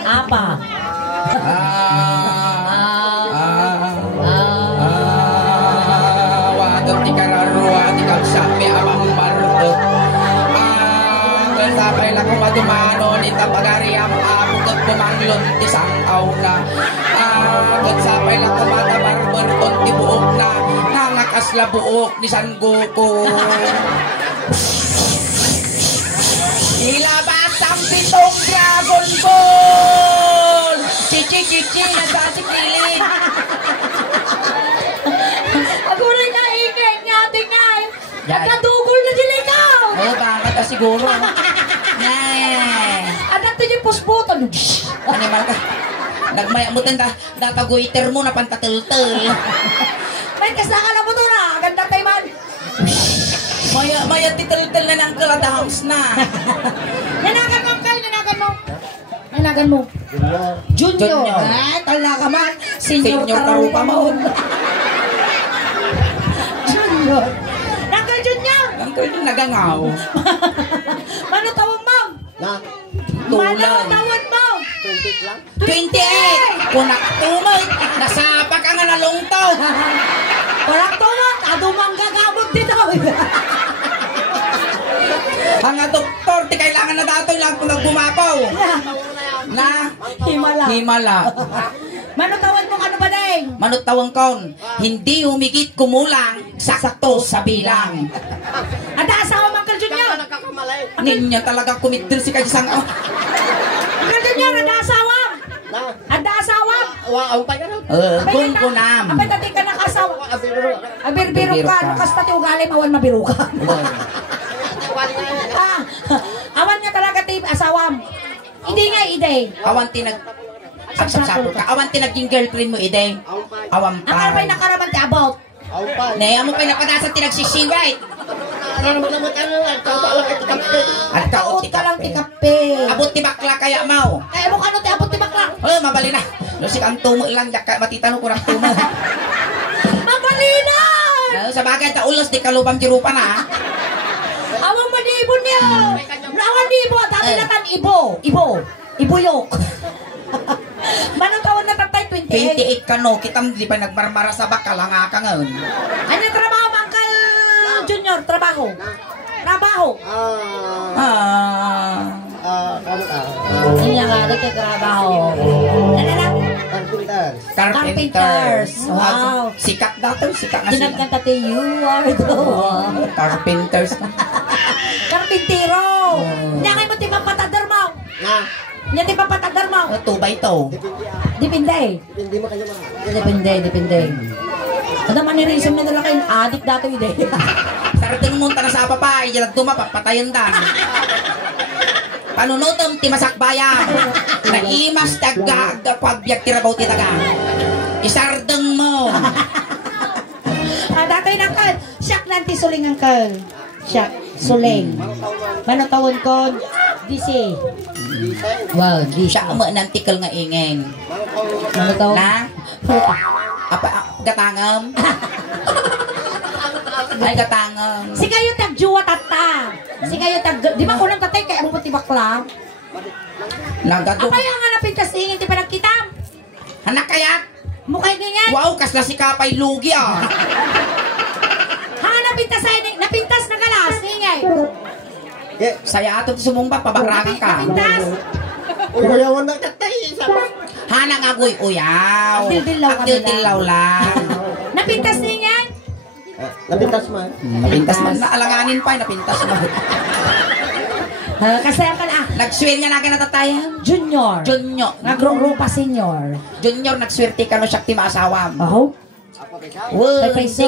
Apa? Wadot di kararua di kalsabi amang marto. Sapay lang kung madumano ni tapagariam abugat bumanglon ti sangaw na. Sapay lang kung matabarbarton ti buok na nangakasla buok ni San Goku. Ilabas ang pitong Dragon Ball! Chichi, nagdasing piling! Ako rin na ingay nga, tingay! Nagkadugol na din ikaw! Oo, bakit ka siguro? At natin yung pusputan. Animal ka. Nagmayamutan ka, datagoiter mo na pantatil-til. May kasaka na mo to na, ganda tayo man. Maya titil-til na ng kalada house na. Nanagan mo, Kal, nanagan mo. Junior. Ay, tala ka man. Senior karupa mo. Junior. Nangka Junior. Nangka Junior, nagangaw. Mano tawag mo? Mano tawag mo? 28 lang. 28! Kunak tumag. Nasapa ka nga nalungtaw. Kunak tumag. Adumang gagabog dito. Ang doktor, di kailangan na datoy lang kung nagbumapaw. Na? Himala. Manutawag mo ano ba dahil? Manutawang kon, hindi humigit kumulang, sakto sa bilang. Ada asawa Mangkal Junior? Ninya talaga kumitir si Kajisang. Mangkal Junior, ada asawa? Ada asawa? Kung kunam. Apay tati ka nakasawa? Abir-biro ka, nukas tati ugali, mawan mabiro ka. Awan nga talaga ti asawam. Hindi nga ide. Awan tinag sapo ka. Awan tinaging girlfriend mo ide. Awan pa. Ang arpay nakaraman ti about. Neya mo pinapadasa tinagsisiway. At kaot ka lang ti kape. Abot ti bakla kaya mau. Kaya mo kano ti abot ti bakla? Mabali na. Lusik ang tumo lang yak matitano ko rang tumo. Mabali na. Sa bagay ta ulos di kalubang jirupa na. Awang manibon niya. Awang nibo. Dami na tan Ibuyok. Manong taon na tatay? 28 ka no. Kita di pa nagmarmara sa bakal. Hanga ka ngayon. Ano yung trabaho, Mangkal Junior? Trabaho? Hindi nga nga, ito trabaho. Ano lang? Carpenters. Wow. Sikat daw. Sikat na sila. Dinagkanta tayo, you are the one. Carpenters. Carpintero. Hindi kayo mo tipapatadar mo. Hindi tipapatadar mo. 2x2. Depende. Depende. Ada manirism na dala kayo. Adik dato ide. Sarating munta na sa papay. Yalag tumapapatayan dan. Panunutom ti masakbayan. Naimas tagag pagbiyak tirabaw ti taga. Isardeng mo. Datoy nang kal. Siyak nanti suling ang kal. Siyak suling. Manutawon ko. DC. Wow, DC. Siya mo nantikal nga ingen. Manutawon. Na? Apa gatangam? Ay gatangam. Si kayo tagjuwa tata. Si kayo tag di ba kulang tatay kay mo ti bakla? Nagado. Apa yang hanapin kasi ingin ti panagkitam? Anak kayat. Mukay ganyan. Wow, kasla si kapay lugi ah. Hanapin ta sa ini, napintas na galas ingay. Saya ato sumumba pabarangan ka. Napintas. Uyawan na tatay. Hanang agoy uyaw. Dilaw lang. Napintas niyan. Napintas man. Napintas man. Naalanganin pa, napintas man. Kasi ka na. Nagswerte nga na natatayan. Junior. Nagrupa senior. Junior, nagswerte ka no siya ti maasawam. Oh. Di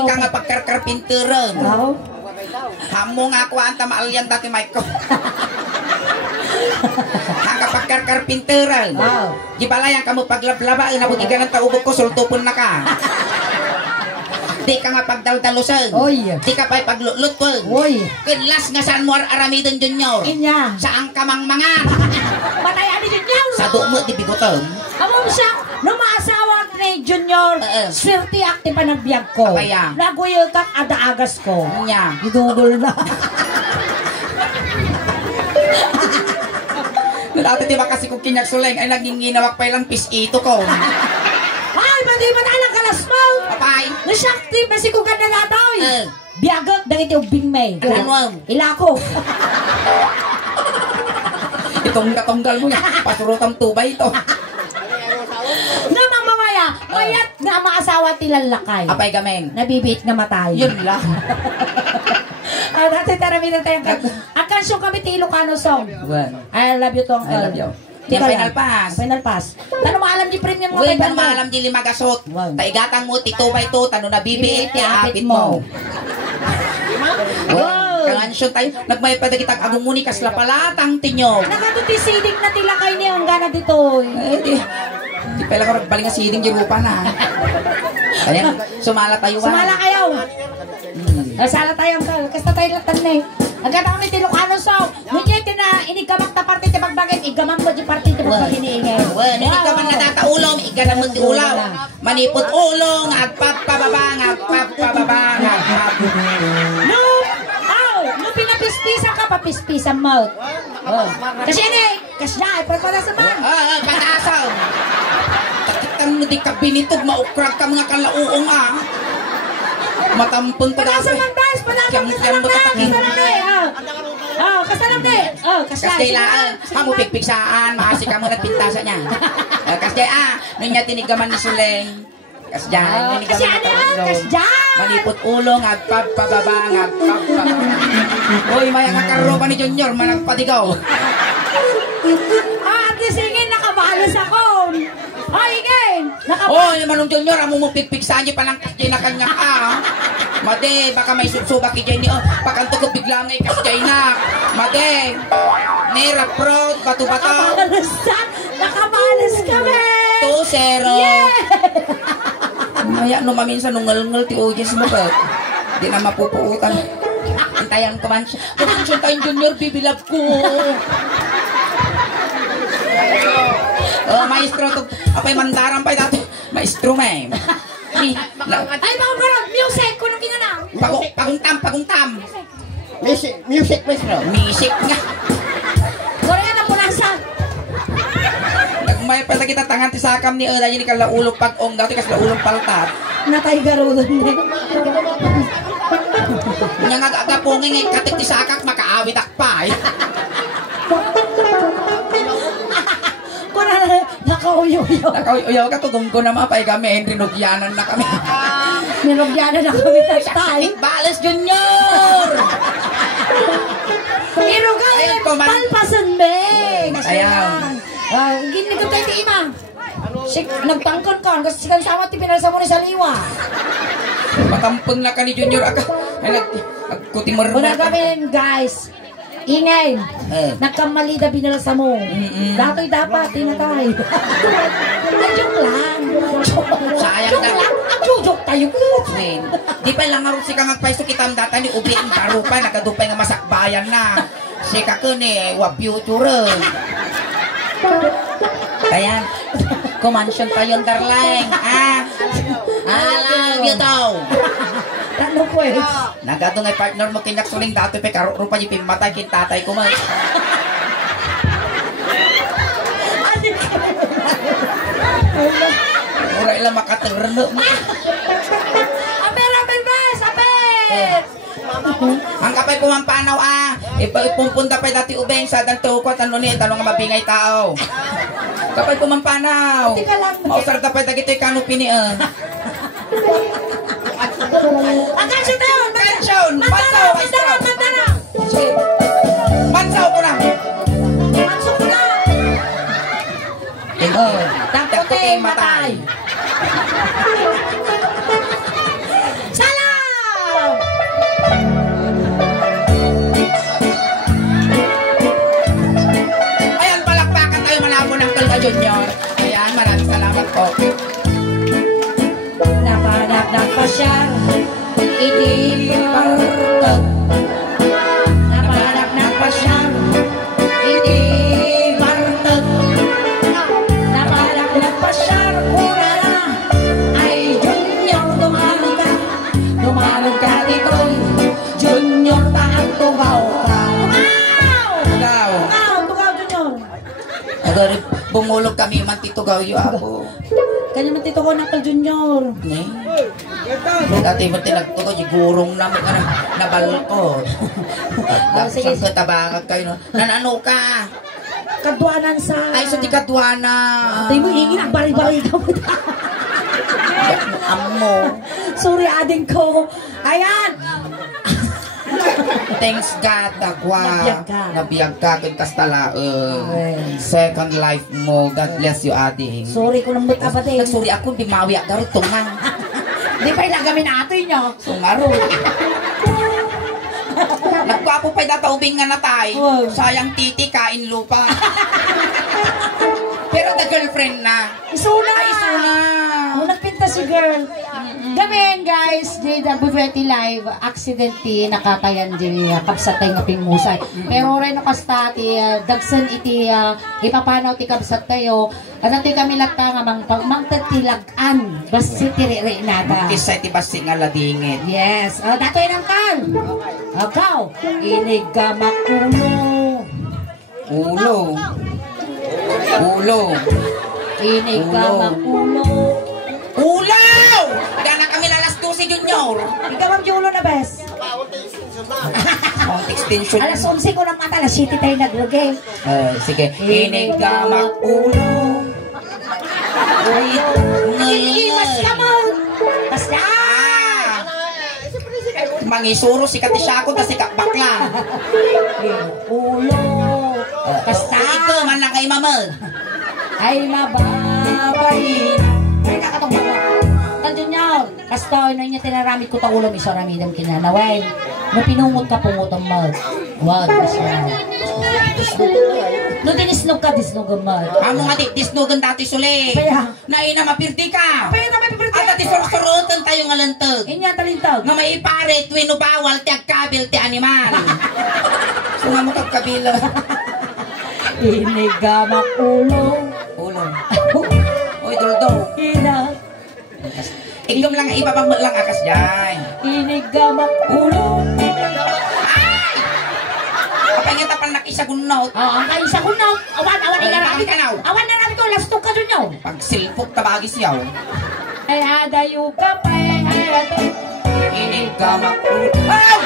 ka nga pagkarkarpinteran. Oh. Hamo nga ako anta maalyan dati Michael. Hanga pagkarkarpinteran. Di balayang kamu paglablaba, inabuti ka ng taubog ko, sultupon na ka. Di ka nga pagdaldalusan. Di ka pa'y paglulut ko. Kinlas nga saan mo aramidon Junior. Inya. Saan ka mang mga. Matayan ni Junior. Sa dumo di bigotom. Amom siya, nung maasawa ni Junior, swerte akti pa nagbiag ko. Naguyo kak ada-agas ko. Nya. Idudol na. Dati di ba kasi kung kinagsuleng ay naging ginawak pa ilang pisito ko. Ay, madi ba talang kalas mo? Papay. Nasyakti, masikugan na natoy. Biagag, dagiti ubing may. Ano? Ilako. Itong katunggal mo yan. Pasurutang tubay ito. Namang mamaya, mayat nga mga asawa tilalakay. Apay gameng. Nabibiit nga matay. Yun lang. Dati tarami na tayong ang kansyon kami ti Ilocano song. I love you, Tong. I love you. Yung final pass. Final pass. Tano maalam di premium mo. Uy, tano maalam di limagasot. Taigatang mo, titubay to, tano nabibiit, ti apit mo. Wow. Kansyon tayo, nagmay pa dagitag agumuni kas lapalatang tinyo. Nakatutisidik na tilakay niya ang gana dito. Di pala ko nagbaling nga siding jirupa na. Kaya, sumala tayo. Sumala kayo. Sala tayo ang kasta tayo latan na eh. Agad kami ti Ilocano song. Mujay na inigamang ta parte ti magbagay, igamang mo di parte ti magbagay ni ingay. Well, hindi ka man natataulong, iganang mo ti ulaw. Manipot ulong, agpapababang, agpapababang, No pinapispisan ka, papispisan mo. Kasi ini, kasi na, ipagpadasan man. Patasaw. Takitan mo di ka binitog, maukrag ka mga kalauong Matampon pa Padasan man, Bas, padasan man, kasalam na eh. Kasdailaan, kamu pigpigsaan, maasi ka mo nagpintasan niya. Kasdailaan, nunya tinigaman ni Suleng. Kasdailaan, kasi ano yan, kasdailaan. Manipot ulong, agpapababang, Uy, maya kakaro pa ni Junior, managpadigaw. Ate, singin, nakabalos ako. Again, Oy, manong Junior, amo mo pigpigsaan niya palang kasdai na kanya Made, baka may subsuba ki Jenny. Pakanto ko bigla ngay kasdai na. Made, nera proud, bato-bato. Nakabalas kami. 2-0. Maya no maminsan nung ngal-ngal ti Ujis mo ba? Di na mapupuutan. Antayan ko man siya. Kung tayong Junior, bibilab ko. Maestro to. Apay mandaran pa dati. Maestro may. Ay, mga garot, music, kung nung ginanang. Pagungtam. Music, maestro. Music nga. Kung yan ang punasan. Nagmay pala kita tangan ti sakam ni Oda yun ikala ulong pag-ong dati kasi ulong paltat. Natay garodon na. Nga agapungin ngay katik ti sakak makaawit akpay. Nakauyo-uyo. Nakauyo ka tugong ko na mapay kami. Rinugyanan na kami. Nilugyanan na kami tay. Balas Junior! Pero kaya palpasan be. Ayan. Gini ko tayo ti ima. Nagtangkon ka. Kasi kan sama ti pinalsa mo ni Saliwa. Matampon na ka ni Junior. Nagkutimor na. Una kami guys. Ingay, nagkamali na binalasa mo. Dato'y dapat, tinatay. Joke lang. Sayang na. Joke tayo ko. Di pa lang nga si kang magpaiso kita ang data ni Ubi ang karupa, nagadupay nga masakbayan na. Si kakun wa future. Kaya, kumansyon tayo darling. Love you daw. Ano po eh? Nagado nga partner mo kinaksuling dato pe karo pa yung pimatay kintatay ko man. Mura ilang makaturno. Apel, bes! Apel! Ang kapay pumampanaw ipupunta pa dati ubeng sa dagtukot ano ni tanong nga mabingay tao. Kapay pumampanaw. Mausar tapay dagitoy kanupi ni Ang kansyon tayo! Kansyon! Mansaw! Mandala! Mansaw ko na! Mansaw ko na! Taputing matay! Salam! Ayan, palakpakan tayo manapon ng Kalba Junior. Ayan, maraming salamat po. Napanap pa siya, itipartag. Napanap pa siya, itipartag. Napanap pa siya, kurara. Ay, Junior, dumanog ka dito. Junior, taang tugaw ka. Tugaw, Junior. Namulog kami man tito gayo ako. Kanya man tito ko Uncle Junior. Ne. Dati mo tinagto ko gurong na mo nabalko. Sige. Sige tabangag kayo no. Nanano ka? Kadwanan sa... Ay, so di kadwana. Tayo mo, hingi ng bari-bari ka mo. Amo. Sorry, ading ko. Ayan! Thanks God, dagwa. Nabiyag ka. Nabiyag ka, kintas tala. Second life mo. God bless you, ading. Sorry ko nang buta ba tayo. Nagsorry ako, di mawi ako garo tungan. Di pa ilagamin natin nyo. Sungaro. Nagkwapo pa'y dataubing nga natay. Oh. Sayang titi, kain lupa. Pero the girlfriend na. Isuna! Ay, isuna. Oh, nagpinta si girl. Gamin guys, di the Bufetti live, accident ti nakatayan di kapsatay nga pingmusay. Pero rin nakasta ti dagsan iti ipapanaw ti kapsat tayo. At ti kami lata nga mangtatilagan. Basta ti riri nata. Kisay ti basi nga ladingit. Yes. Datoy ng kal. Akaw. Inigamak ulo. Ulo. Ulo. Inigamak ulo. Ulaw! Gana kami lalas 12 junior. Ikaw ang julo na bes. Mount extension. Alas 11 ko ng mata. Alas 7 tayo naglugay. Sige. Inigamak ulo. Iwas ka mo. Basta. Mangisuro si katisya ko ta si bakla. Ulo. Basta. Ikaw man lang kay mama. Ay mababayin. Ay kakatong mga. Tandiyon niya. Basta na niya tinaramit ko ta ulo. Iso ramidam kinanaway. Mapinungot ka pungot ang mag. Wag. Basta. No dinisnog ka, disnog ang mag. Amo nga disnogan dati suli. Kaya. Naina mapirti ka. Kaya na may pipirti. At ati surutan tayo nga lantag. Inya talintag. Nga may ipare, tuwino bawal, ti agkabil, ti animal. So nga mo kagkabila. Inigamak ulo. Ulo. Uy, duldo. Ina. Igam lang, ibabang mo lang akas dyan. Inigamak ulo. Kapag nga tapan nakisa gunaw. Ang kayo sa kunaw. Awan Ay, ka now. Awan na namin ko. Lastong ka dun yun. Pag silpok tabagis yaw. Ay adayo ka pa. Ay adayo. Inigamak ulo. Ay!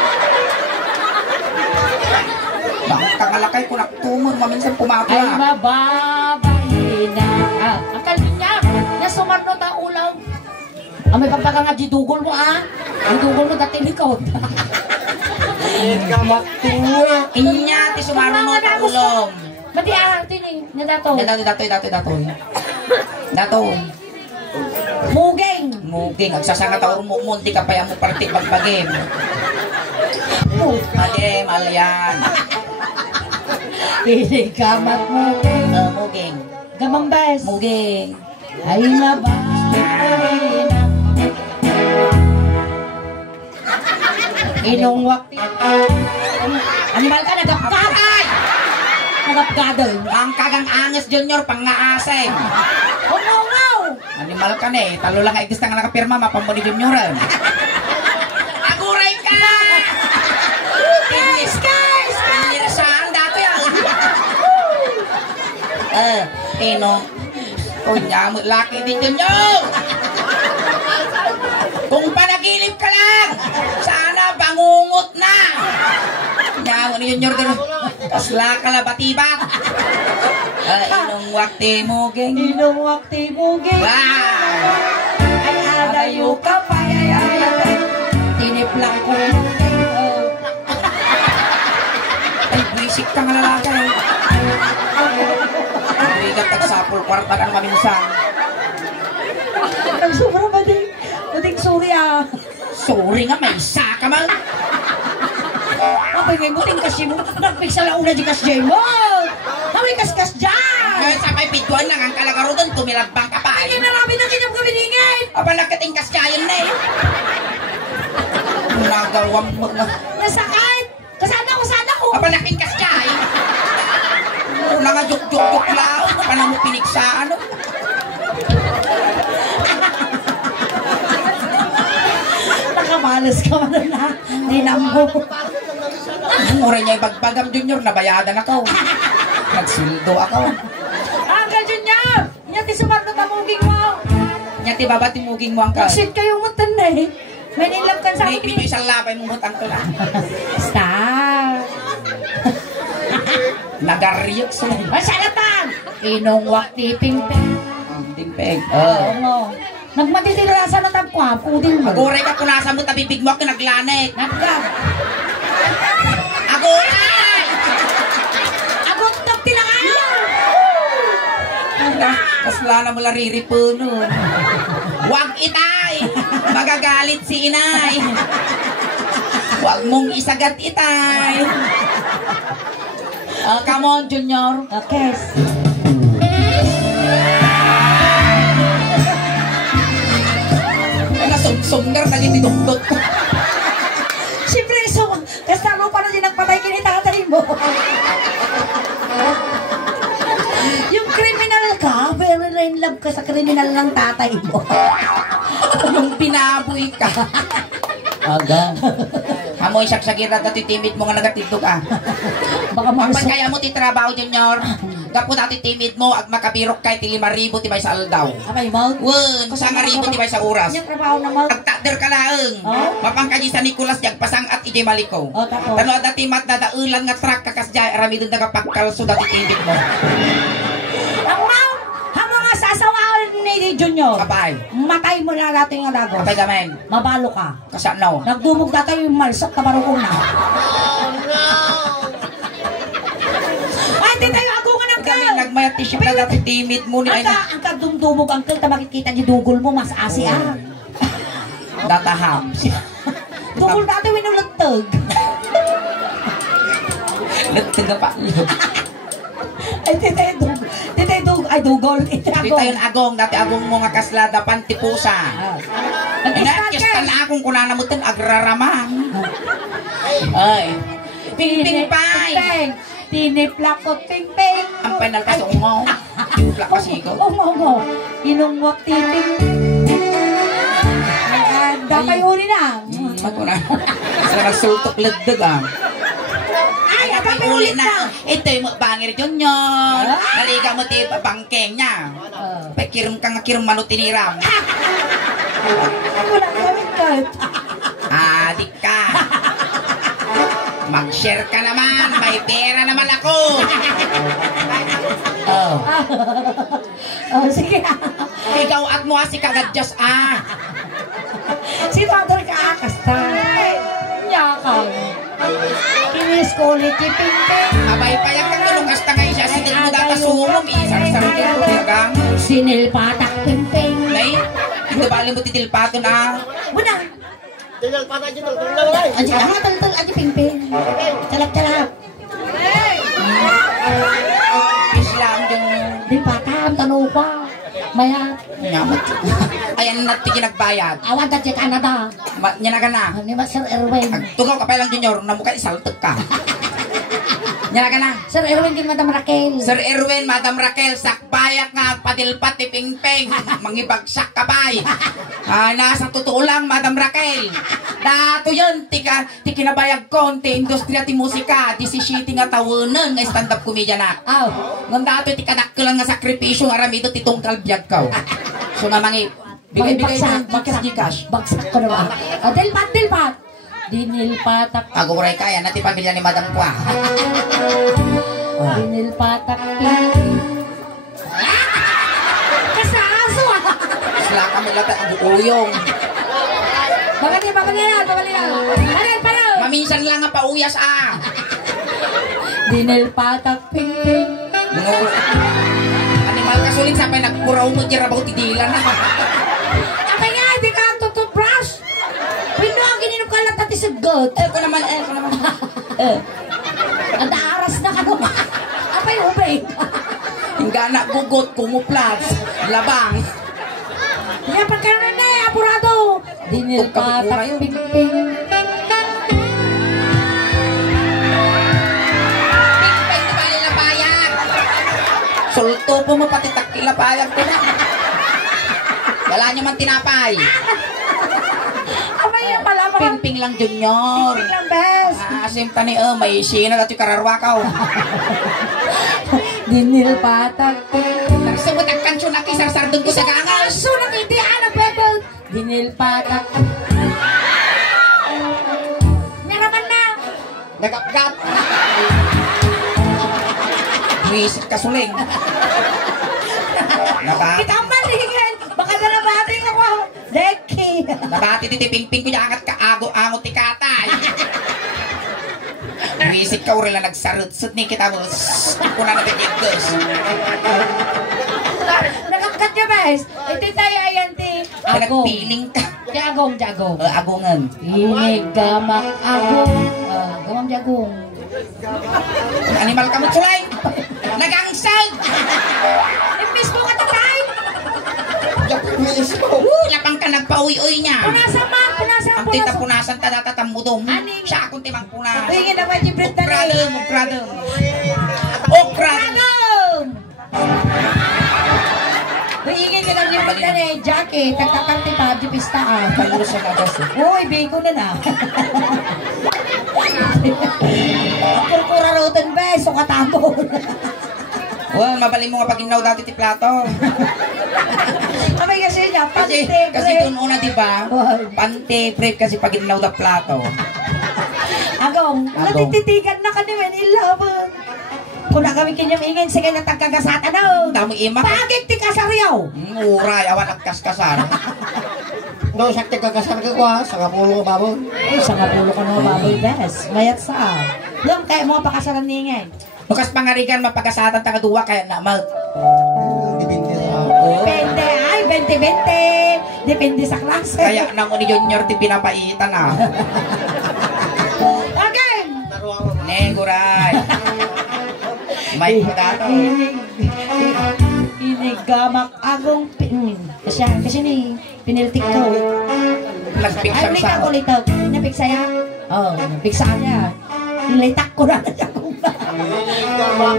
Bakit kakalakay ko naktumor, maminsan Ay pumatla. mababayin na. Ang kalbin niya. Nasumarno ta ulaw. May pagpaka nga di dugol mo Ang dugol mo dati likod. Inigamak ulo. Inya, ti sumaro mo ta ulong. Mati tini. Nadato. Datoy. Datoy. Mugeng. Muging, agsasanga ta urmumon, di ka pa mo parti pagpagim. Agim, alyan. Inigamak mugeng. Muging. Gamang bes. Muging. Ay mababayin na. Inong wakti. Animal ka, nagapkatay! Nagapkatay. Ang kagang anges junior, pangaasay. Oh no, no! Animal ka na eh. Talo lang igis na nga nakapirma, mapamuni junioran. Aguray ka! Guys, guys! Saan dati yan? Kunya mo, laki din junior! Kung panagilip ka lang, sana bangungot na! Nyawa ni junior din, kasla ka la batibak. Inong wakti mo, geng. Inong wakti mugeng. Wow! Ay adayo ka pa, ay. Tiniplang ko. Ay, bulisik ka nga lalaki. Ay, tagsapol, kwarta ka naman minsan. Ang sobra ba din? Buting sorry Sorry nga, may isa ka man. Abay ngay buting kasi mo. Nagpiksa lang una di kasjay mo. Kami kaskas dyan. Ngayon sa may pituan lang ang kalagarudan, tumilagbang ka pa. Ay, marami na kinyam kami ningin. Aba, nagkatingkas kayan na eh. Nagawang mo na. Nasakit. Kasana ko. Aba, nakingkas kayan. Nga juk-juk-juk lang. Paano mo piniksaan? Nakamalas ka man na. Ninambo. Mura niya ibagbagam junior, nabayadan ako. Nagsildo ako. Uncle Junior! ti sumarno tamuging mo. Nya ti baba timuging mo ang ka. Sit kayo mo tanay. May nilab kan sa May pito isang lapay mong butang ko na. Stop. Nagariyok sa lang. Masalatan! Inong wakti ping-ping. Dingpeng. Oo mo. Nagmatitirasan na tagkwap, udin mo. Agoray ka punasan mo tabibig mo ako naglanet. Nagkag. Agoray! Agong tok tilangayo! Kasla na mo lariri po nun. Huwag itay! Magagalit si inay. Huwag mong isagat itay. Come on, Junior. Okay. Nasumgar na yung dinukdot ko. Siyempre, kasama pa na din nagpatay kinitatay mo. Yung criminal ka, pero in love ka sa criminal ng tatay mo. Yung pinaboy ka. Aga. Hamoy saksagin na timid mo nga nagatito ka. Baka Kapag kaya mo titrabaho, Junior, gapo natin timid mo at makabirok kay ti 5,000 tibay sa aldaw. Abay, Mag? Wen, sa 1,000 tibay sa oras. Yung trabaho na Mag? At takder ka laeng. Oh? Mapangkaji sa Nicolas Jagpasang at ije malikaw. Oh, tapos? Tano dati mat dadaulan nga truck kakasjay arami dun nagapagkalso dati timid mo. Ang Mag, hamo nga sasawahan ni Junior. Kapay. Matay mo na natin nga dagos. Kapay gamen. Mabalo ka. Kasano? Nagdumog na tayo yung malsok na marunong na. Ay, di tayo agungan ng Kami kal. nagmayat tissue na dati timid mo ni ay Ang kadumdumog ang kal, makikita niyo dugol mo, mas asi ah. dataham. Dugol natin winulagtag. Nagtaga pa. Ay, di tayo dugol. Di tayo dugol. Ay, dugol. Di tayo Dito yung agong, dati agong mo nga kaslada pantipusa. Inakis ka na akong kunana mo itong agraramang. Ay. Ping-ping pay. Tiniplak ko ping-ping. Ang panal ka sa ungaw. Plak ka sigo. Ungaw. Inungwak tiping. Dapay uri na. Ako na. Sa nagsultok lagdag ah. Ay, Ay, uli na. Ito yung bangir Junior. Naliga mo ti bangkeng niya. Pakirum ka nga kirum mano tiniram. Wala kami kahit. Adik ka. Mag-share ka naman. May pera naman ako. Oh. Oh, sige. Ikaw at mo si Kagadyos ah. Si Father ka akasta. Nyakang. Kinis ko ulit yung ping-ping. Abay payag ka tulong kasta ngayon siya. Sige mo data sumom. Isang-sarong din ko talagang. Sinilpatak ping-ping. Nay, hindi bali mo titilpato na. Muna. Tinalpata dito, tulalay. Aji, ano tal-tal aji ping-ping. Calap-calap. Islam Junior. Di patam, tanong pa. Maya. Ayan natin kinagbayad. Awad na si Canada. Niya na. Ano ba, Sir Erwin? Tugaw ka pa lang Junior. Namukha isaltok ka. Niya na. Sir Erwin din Madam Raquel. Sir Erwin, Madam Raquel, sakbayak nga, padilpat ni Ping-Ping, mangibagsak ka bay. Nasa totoo lang, Madam Raquel. Dato yun, ti kinabayag ko, ti industriya ti musika, ti si shitty nga tawanan, nga stand-up comedian na. Aw. Ngam dato, ti kanak ko lang nga sakripisyo, nga ramido, ti tungkal biyag ka. So nga bigay-bigay na, Gcash. Bagsak ko naman. Dilpat. Dinilpatak. Aguray kaya, nati pamilya ni Madam Kwa. Dinilpatak. Kasaso ah. Sila kami lata ang buuyong. Babalian. Parel. Maminsan lang nga pauyas ah. Dinilpatak ping-ping. Animal kasuling sampai nagpuraw mo dyan rabaw tidilan na. Apa nga, hindi ka ang tutubrush. Pino ang gininom ka lang tati sagot. Ko naman. Ang naaras na ka naman. Apa yung ubay? Hingga na gugot, kumuplat, labang. Yapan ka na na, apurado. Dinilpatak ping-ping. Ping-ping na bali na payag. Sulto po mo pati takila payag ko na. Wala niya man tinapay. Apa yung pala mo? Ping-ping lang Junior. Ping-ping lang, best. Simta ni may sina at yung kararwa ka. Dinilpatak ping-ping. Nagsumot ang kansyon na kisa patak. Naraman na. Nagapgat. Wisit ka suling. Kita ang malingan. Baka na nabating ako. Deki. Nabati titiping-ping ko niya angat ka ago-angot ti katay. Wisit ka urila nagsarut-sut ni kita mo. Kuna na tigigos. Nakapkat niya, guys. Ito tayo ayan, ti. Agong. Nagpiling ka. Jagong. Agongan. Inigamak agong. Gamang jagong. Animal ka mo sulay. Nagangsag. Imbis mo ka tatay. Mismo. Lapang ka nagpauwi-uwi niya. Punasan man. Ang tita punasan tadatatamudong. Siya akong timang punasan. Hingin naman yung bread na Okradom. Hingin ka lang yung bread na jacket. Tagkakante pa, di pistaan. Paluro sa kagas. Uy, bigo na na. Kurkura roten ba? Sukatamo. Well, mabaling mo nga pag-inaw dati ti plato. Kamay kasi niya, Kasi doon una, di ba? Pante, prep kasi pag-inaw da plato. Agong, natititigan na kaniman ilaban. Kung na kami kinyang ingin, sige na tagkagasata na. Damo ima. Bakit ti kasaryaw? Uray, awan at kaskasan. No, sakti kagasan ka kwa. Sa kapulo nga baboy. Ay, sa kapulo ka na baboy, bes. Mayat sa. Yung kaya mo pakasaran ningin. Bukas pangarigan mapagkasatan tagaduwa kaya namal. Dipindi sa Depende, ay, 20-20. Depende sa klase. Kaya nang ni Junior ti pinapaitan na. Again! Neguray. May dato. Inigamak agong kasi ni piniltik ko. Nagpiksam Ay, sa. ko litaw. Napiksa ya? Oo, napiksa niya. Nilitak ko na siya kung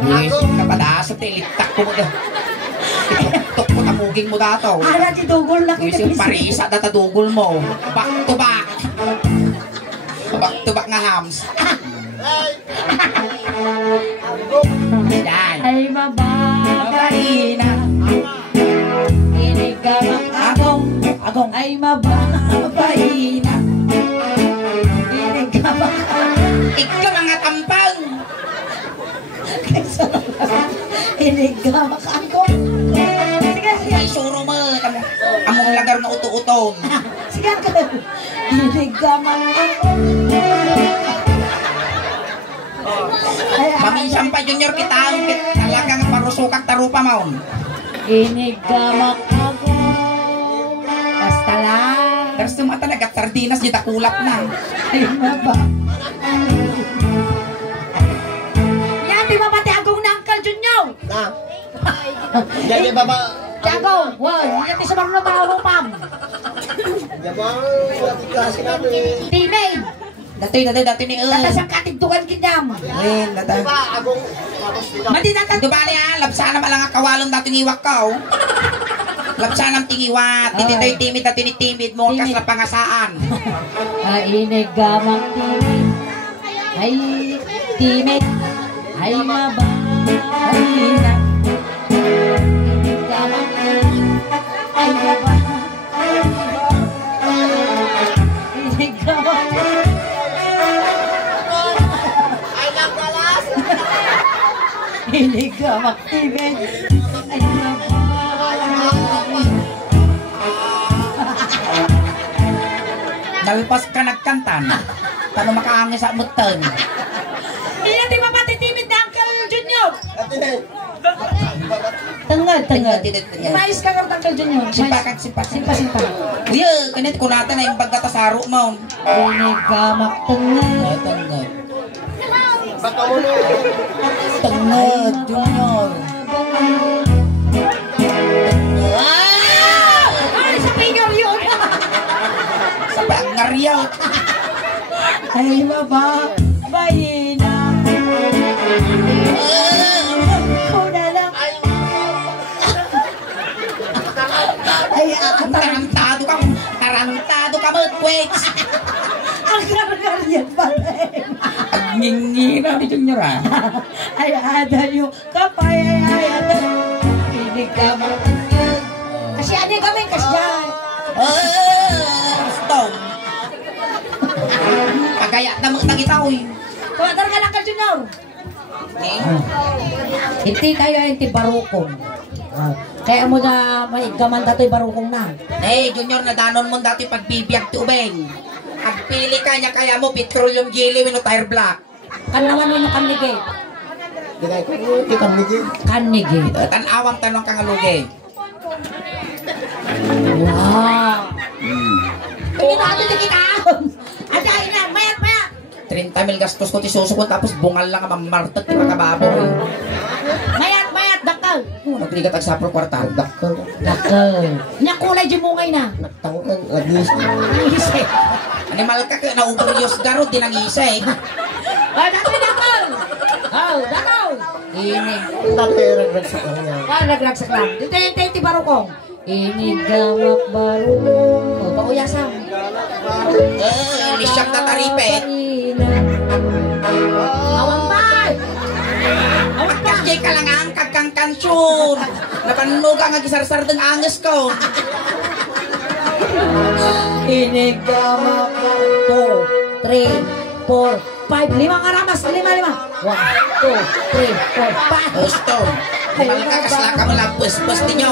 Yes, napadaasot eh. Litak ko mo doon. Tok mo tamuging mo dato. Ala, didugol na Yes, yung parisa datadugol mo. Back to back. Back to back nga hams. Yan. Ay, mababay na. Inigamak agong. Ay, mababay na. Inigamak Ikaw mga tampang. Inigamak agong. Sige. Ay, suro mo. Among lagar na uto-utong. Sige ka. Inigamak agong. Mamisang pa Junior kita. Talagang parusukak tarupa maun. Inigamak agong. Basta lang. Terus tumata nagat sardinas di takulap na. Ay, maba. Yan, di ba pati agong na Uncle Junyo? na. Jadi baba. Jago, wow, yan di sa marunong mahawang pam. Jabang klase natin. Teammate, Dati ni tatas ang katigtukan kinyam. Dati. Diba, agong tapos dito. Madi natin, diba niya, labsana malang ang kawalong dati ngiwak ka, oh. Labsana ang tingiwat, dito yung timid at tinitimid mo, kas na pangasaan. Inigamang teammate, ay teammate, ay mabahay na. Inigamang teammate, ay mabahay na. Inigamang teammate. Ay, nagbalas! Inigamak teammate, ay mabahay na. Nalpas ka nagkantan, tano makaangis sa mutan. Iyan di ba pati timid na Uncle Junior? Ate, Tangad. Tangad. Imayos ka ng Uncle Junior. Simpa. Simpa. Uya, kanit ko natin na yung pagkatasaro mo. Inigamak tangad. Tangad. baka mo no. Tangad, Junior. Ay, sa finger yun! Sa pangaryaw. Ay, baba, bayina. Ko na lang. Ay, Tarantado ka mo, Quakes. ang gargar yan pala eh. Ang ngingina ni Junior, ah. Ay, adayo, kapay, ay, adayo. Inigamak tangad. Kasi ano kami, kasi dyan. kaya nagitaw eh. Tumatar ka lang ka, Junior. Hindi tayo yung tibarukong. Kaya mo na may gaman dato'y barukong na. Junior, nadanon mo dati pagbibiyag ti ubeng. Agpili ka niya kaya mo petroleum jelly wino tire black. Kanawan mo na kanigi. Di kanigi. Kanigi. Tanawang tanong kang alugi. Wow. Hindi natin nakitaon. Adahin na, mayat. 30 mil gastos ko ti susukon tapos bungal lang ang mamartot ti makababoy. Mayat, dakal. Nagligat ag sa kwartal. Dakal. Nakulay di mungay na. Nagtangunan. Lagis. Nangisi. Animal ka ka, nauburyos garo, tinangisa eh. Dakal. Dakal. Ini. Nagragsak lang yan. Nagragsak lang. Dito barukong. Ini gamak barukong. Pauyasam. Lisyang na taripet. Awang bay! Magkakay ka lang ang kagkang kansyon. Napanunog ang agisarsar ng angas ko. Ini gamak 2, 3, 4, 5, 5 nga ramas, 5. 1, 2, 3, 4, 5. Gusto. Malakasla ka mo lang pus-pus ninyo.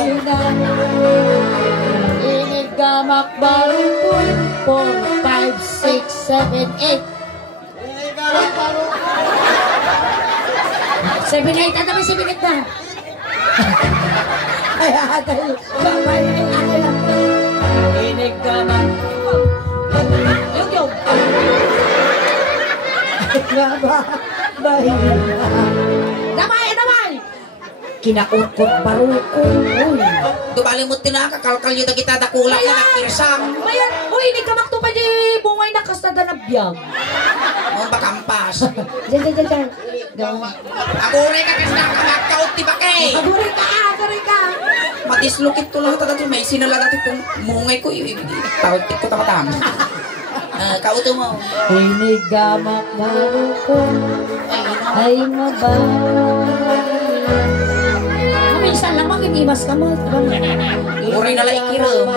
Ini gamak barukong 4, 5, 6, 7, 8. 7-8, ano ba 7-8 na? Ay, atay. Inig ka na. Yung. Damay! Kinaukot barukong. Dumaling mo tinakakalkal yun na kita dakulak na nagpirsang. Mayan, inig ka magtupad bungay na kastada na biyag. Mga bakampas. Diyan. Aguray ka kasi nakakakaut ti bakay. Aguray ka. Madislukit to lang ito. May sinala dati kung mungay ko. Tawag ko tamatam. Kauto mo. Inig gamak barukong. Ay mabay. Minsan lang makinimas ka mo. Uray na lang ikiro.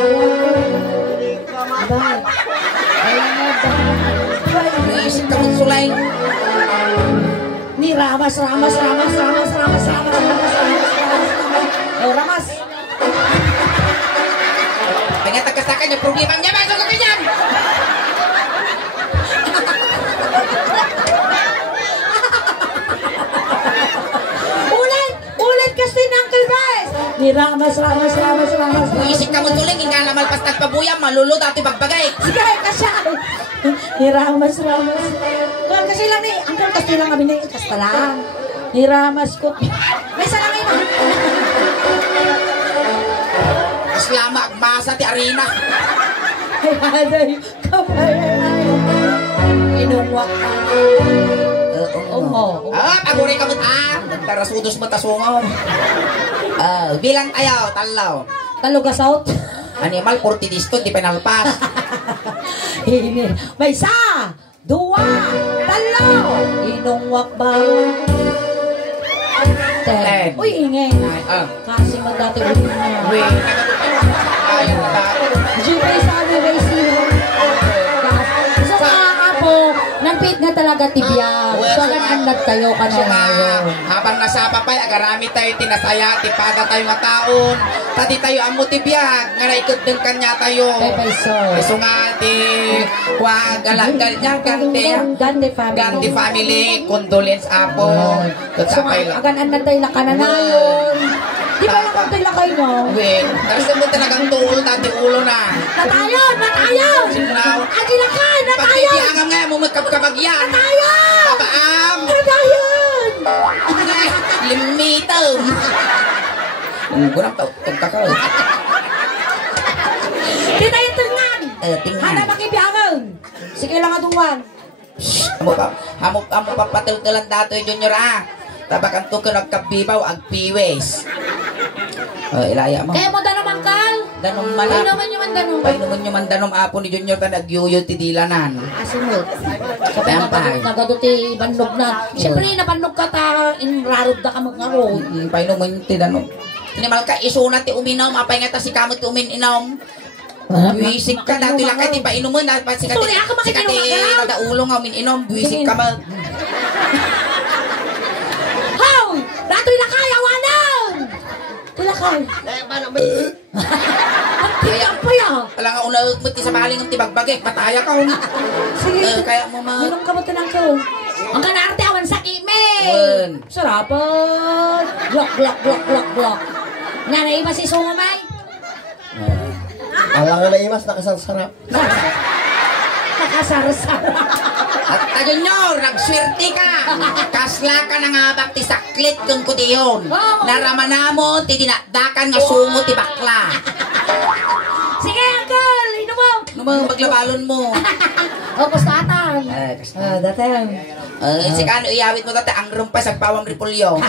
Isip ka mong sulay. Ni ramas. Oh, ramas. Dengan tagasakan yung problema niya. Masok ka ganyan! Ulit kasi ng Uncle Bryce. Ni ramas. Isip ka mong sulay. Ingala malpas nagpabuyang. Malulo dati bagbagay. Sige, kasya. Ni ramas. Tuwan kasi lang ni, Uncle kasi lang kami ni kasta lang. Ni ramas ko. May isa lang ngayon. Mas lama agmasa ti arena. Aday, kapayan. Inungwak ka. Paguray ka mo. Nagtarasudos mo tasungong. Bilang ayaw, talaw. Talo ka south. Animal, 40 disto, di penalpas. May isa, 2, 3. Inungwak ba? 10. Uy, ingay. Kasi magdati ulit na. Wait, ayaw na ba? Jibay sabi, may siya. So, po, nampit na talaga tibiyag. So, nag-anad tayo ka na ngayon. Habang nasapa pa, agarami tayo tinasaya, tipada tayo nga taon. Tadi tayo ang mutibiyag, nga naikot din kanya tayo. Peso. Peso nga, galagal niya, Gandhi family, condolence apo. So, agan-anad tayo na kananayon. Di ba lang tayo lakay mo? Wait, kasi mo talagang tuol, tati ulo na. Natayon! Sinaw. Adi lakay! Natayon! Pagkikiangan nga mo magkabagyan. Natayon! Papaam! Natayon! Limitaw! Gurang tagkakaw. Tinayin tingan! Tingnan. Hana makibiyangan! Sige lang atungan. Amo pa patultulan dato yung junior Tabakan to ka nagkabibaw ang piwes. Ilaya mo. Kaya mo danom angkal? Danom malap. Painuman yung mandanom. Painuman yung mandanom apo ni junior ka nagyuyo ti dilanan. Asimot. Kapag nagaduti banlog na. Siyempre napanlog ka ta inrarod na ka magngaro. Painuman ti danom. Inimal ka isuna ti uminom. Apay nga ta si kamot ti umin inom. Buwisik ka, dati lang ka, di pa inuman, sikati, nadaulo nga, mininom, buwisik ka mag. How? Dato'y lakay, awanan! Tulakay. Kaya pa yan. Alam nga, unagmut sa maling ng tibagbagay, pataya ka. Sige, kaya mo ma... minum ka ba ito lang ko? Ang kanarte, awan sa ime. Sarapan. Glok, glok, glok, glok, glok. Nga na si sumay. Alang nga na imas, nakasarsarap. Nakasarasarap. At tayo nyo, nagswerte ka. Kasla ka na nga bakti saklit kung kutiyon. Naramanamon, tidinakdakan nga sumot ti bakla. Sige, uncle, ino mo. Ano mo, maglabalon mo. O, kustatan. Datang. Si Kano, iyawit mo dati ang rumpa sa pawang ripulyo.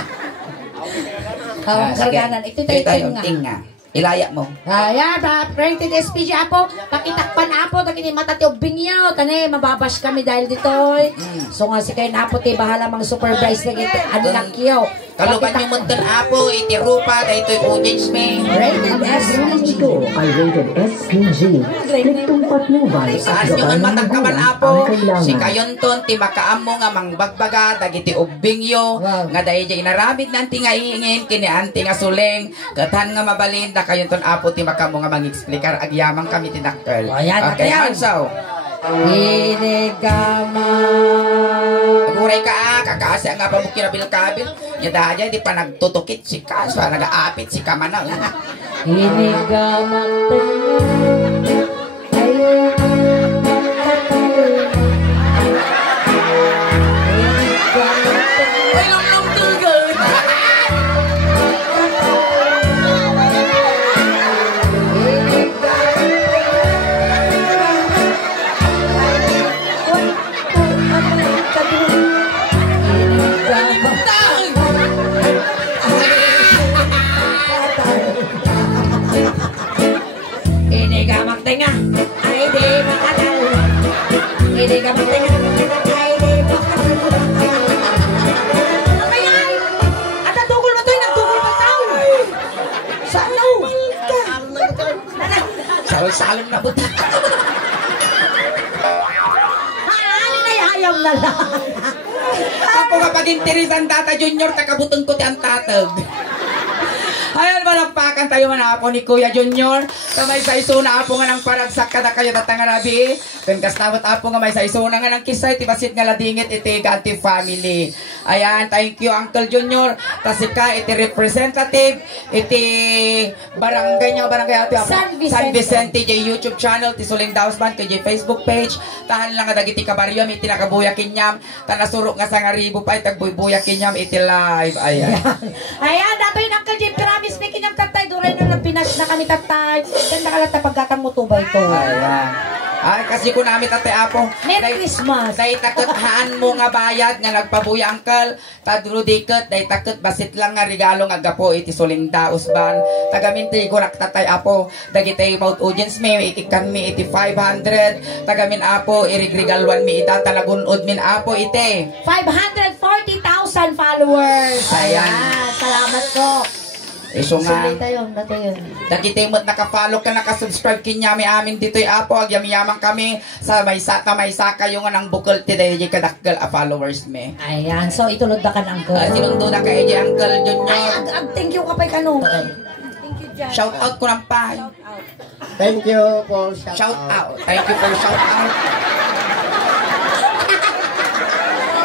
Kawang karganan. Ito tayo nga. Ilaya mo. Ayan, rated SPG Apo, pakitakpan Apo, takini matatiobing nyo, tani, mababash kami dahil dito. So nga si kayo na Apo, bahala mga supervise na gito, anak yun. Kaluban nyo muntan Apo, iti rupa, dahito'y audience me. Rated SPG. Ito ay rated SPG. Striktong patnubay at Saan nyo man gabay ng matagkaman magulang Apo, ang kailangan. si kayon ton, ti makaam mo nga mangbagbaga, dagiti ubing yo, nga dahil dyan inaramid na anti nga iingin, kini anti nga suleng, gatan nga mabalin, da kayon ton Apo, ti makaam mo nga mang-explicar, agyamang kami tinakkel. Okay, Hansaw. Hinigaman. Aguray ka, kakasya nga pa mo kinabil-kabil. Yada dyan, di pa nagtutukit si Kaso, nag-aapit si Kamana. Hinigaman tengah. Ayo. Hindi ka magtingan ay di makatal. Ano yan? At natugol mo ito, nagtugol pa tao. Saan na? Salon na buta. Ayaw na lang. Ako kapag interesan Tata Junior, takabutong ko ti ang tatag. Ayan, malakpakan tayo man Apo ni Kuya Junior. Kamay sa isuna Apo nga ng paragsak kada kayo tatangarabi. Kung kastamot Apo nga may sa isuna nga ng kisay, tibasit nga ladingit iti ganti family. Ayan, thank you Uncle Junior. Kasi ka iti representative, iti barangay niya, barangay ati Apo. San Vicente J YouTube channel, ti Suling Daos Band, kay Facebook page. Tahan lang nga dagiti kabaryam, iti nakabuyakin nyam. Tanasurok nga sa ngaribo pa, itagbuyakin nyam, iti live. Ayan. Ayan, dato yung Uncle Jim, promise making ang tatay, duray na lang pinas na kami tatay. Then nakalata pagkatang mo ba ito. Ayan. Ay, kasi ko namin Tate Apo. Merry Christmas. Day takot mo nga bayad nga nagpabuya Uncle. Tadro diket, day takot basit lang nga regalo nga gapo iti Suling Daos Ban. Tagamin ti kurak Tatay Apo. Dagitay about audience me, ikikan mi iti 500. Tagamin Apo, irigregalwan mi ita talagunod min Apo ite. 540,000 followers. Ayan. Salamat ko. Iso nga. Sulita yun, dato yun. Dagitimot nakafollow ka, nakasubscribe kinyami amin dito'y Apo. Agyami-yamang kami sa may saka yung anang bukol today di kadakgal a followers me. Ayan, so itulod na ka na Uncle. Sinundo na kay Uncle Junior. Ay, thank you ka pa'y kano. Thank you, Jan. Shout out ko ng pahay. Thank you for Shout out. Thank you for shout out.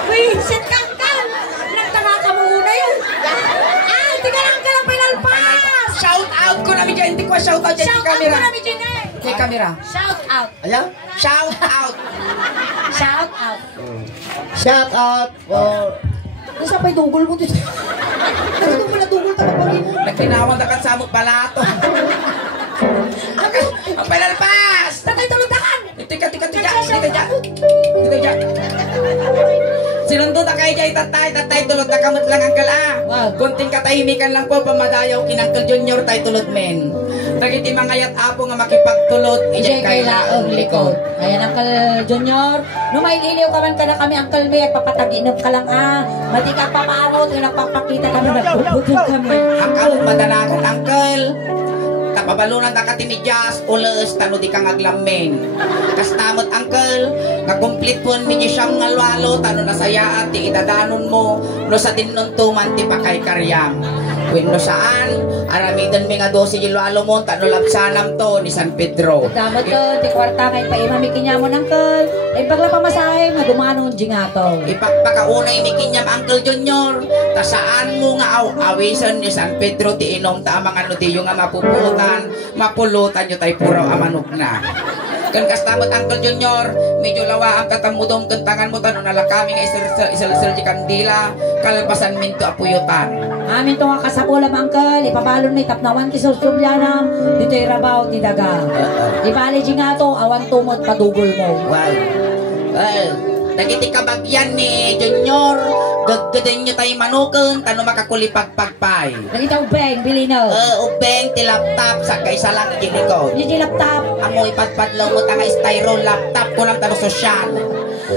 Vincent Kangkang! Nagtanga ka mo una yun. Ay, tiga lang ka lang pinalpas! Shout out ko namin dyan. Hindi ko shout out dyan. Shout out ko namin dyan eh. May camera. Shout out. Ayan. Shout out. Shout out. Shout out for... Ano sa pa'y dugol mo dito? Dito mo na dugol ka pa rin. Nagtinawag na kansamot balato. Ang pinalpas! Tatay tulutakan! Tika. Sinundo na kayo dyan, tatay, tulot na kamot lang Uncle Kunting katahimikan lang po, pamadayaw kinangkel Junior, tay tulot men. Dagiti mangayat Apo nga makipagtulot, ijay kay laong likod. Ayan, Uncle Junior. No may iliw ka man ka na kami, Uncle May, papatag-inap ka lang Mati ka papaarot, yung nagpapakita kami, nagbubudod kami. Ang kalong madanakan, Uncle. pabalunan na katimidyas, ules, tano di kang aglamin. Kastamot uncle, kakumplit po medyo siyang ngalwalo, tano nasayaan, ti idadanon mo, no sa dinuntuman, ti pakay karyam. Kung no saan, aramidan mi nga 12 gilwalo mo, tano labsanam to ni San Pedro. Damot ko, di kwarta kay paimami kinyamon uncle. Ay bagla pamasahe, nga dumanon jingato. Ipagpakaunay mi kinyam Uncle Junior, ta saan mo nga awisan ni San Pedro ti inom ta mga nudiyo nga mapulutan nyo tay puraw amanok na. Kan kastamot Uncle Junior, medyo lawa ang katamudong kentangan mo tanong nala kami nga isal-isal di kandila, kalbasan minto apuyutan. Amin to nga kasapula uncle, ipabalon may tapnawan ti susulyanam, dito'y rabaw ti daga. Ibali jingato, awan tumot padugol mo. Wow. Well, nagiti kabagyan ni Junior, gaggadan nyo tayo manukan, tano makakulipagpagpay. Nagita ubeng, bilino. Ubeng, ti laptop, sa kaysa lang ginikot. Yung laptop. Amoy padpadlaw mo tanga styro laptop ko lang tano sosyal.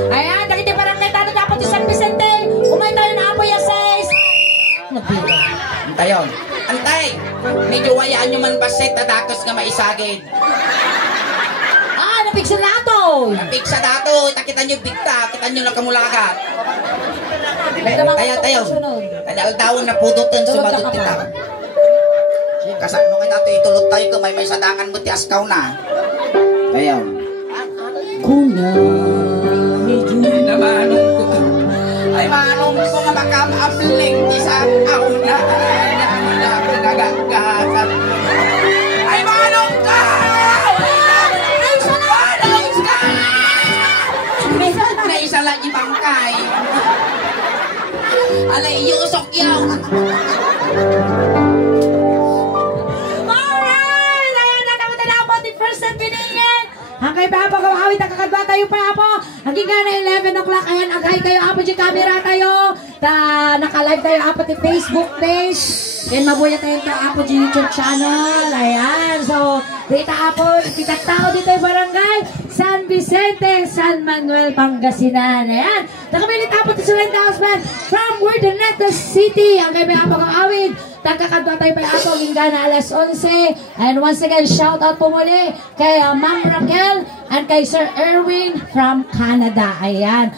Ayan, nagiti parang netano dapat sa San Vicente. Umay tayo na apoy ases. Nagpila. Antayon. Antay, medyo wayaan nyo man baset, tadakos nga maisagid. Napiksa na ito. Napiksa na ito. Kita nyo dikta. Kita nyo lang kamulagat. Tayo. Kadaldawon na pudutin sumadot kita. Kasano kayo natin itulog tayo kung may sadangan mo ti askaw na. Tayo. Kuna. Na manong ko. Ay manong ko nga makamabling isang auna. Nagagagat. Ay manong ka! Isa lagi bangkay. Alay, yusok yaw. Alright! Ayan na naman na po the first and piningin. Hanggang pa po kawawit ang kakadwa tayo pa po. Hanggang na 11 o'clock. Ayan, agay kayo apo di camera tayo. Naka-live tayo apo di Facebook page. Yan mabuya tayo apo di YouTube channel. Ayan, so dito apo, ipitat tao dito yung barangay San Vicente, San Manuel, Pangasinan. Ayan, nakamilit apo di Sulen Dausman from Urdaneta City. Ang kaya apo kang awid. Tagkakadwa tayo pa ato hingga alas 11. And once again, shout out po muli kay Ma'am Raquel and kay Sir Erwin from Canada. Ayan.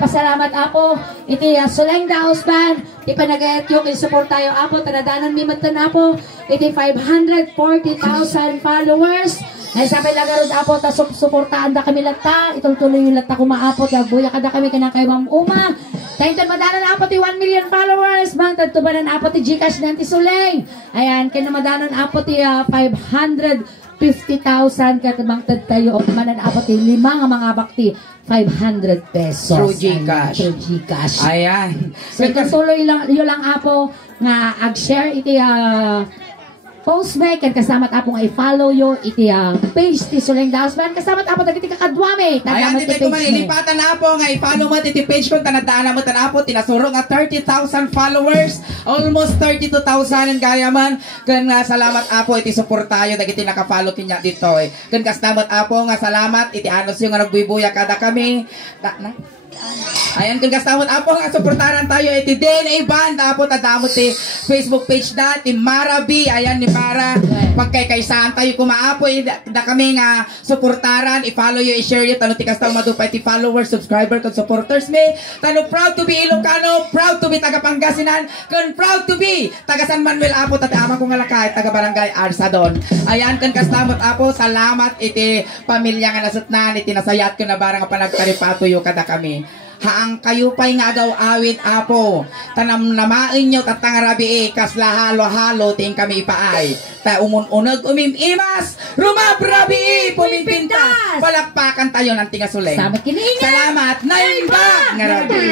Pasalamat apo. Iti Sulen Dausman. Di pa nag-ayat yung support tayo apo. Tanadanan mi matan apo. Iti 540,000 followers. Ay sabi lang garod apo, ta suportaan da kami lata. Itong tuloy yung lata kumaapot. Gagbuya kada kami kanang kay Ma'am Uma. Tayo madanan apo ti 1 million followers. Bangtad tubanan apo ti Gcash nanti Suleng. Ayan, kinamadanan apo ti 550,000 katabangtad tayo. O manan apo ti 5 nga mga bakti. 500 pesos. Through Gcash. Through Gcash. Ayan. So, tuloy lang, yun lang apo nga ag-share iti post may kan kasamat apo nga i-follow yo iti page ti Sulen Dausman kasamat apo dagiti kakadwame ayan dito ko manilipatan na po nga i-follow mo iti page ko tanadaan mo tanapo tinasuro nga 30,000 followers almost 32,000 and kaya man kan salamat apo iti support tayo dagiti naka-follow kinya dito kan kasamat apo nga salamat iti anos yung nga nagbubuya kada kami ayan kung kastamot apo nga suportaran tayo iti DNA Band apo tadamot ti Facebook page dati Mara B ayan ni para pagkaykaysaan tayo kumaapo da kami nga suportaran i-follow yo i-share yo tano ti kastamot madupay ti followers subscriber kung supporters me tano proud to be Ilocano proud to be taga Pangasinan kung proud to be taga San Manuel apo tati ama kong alakay taga Barangay Arsadon ayan kung kastamot apo salamat iti pamilya nga nasutnan iti nasayat ko na barang panagkaripato yo kada kami haang kayo pa'y nga agaw awit apo tanam namain nyo tatang rabi kasla halo-halo ting kami ipaay ta umun-unag umimimas rumabrabi pumimpintas palakpakan tayo ng tinga Suleng salamat naimba nga rabi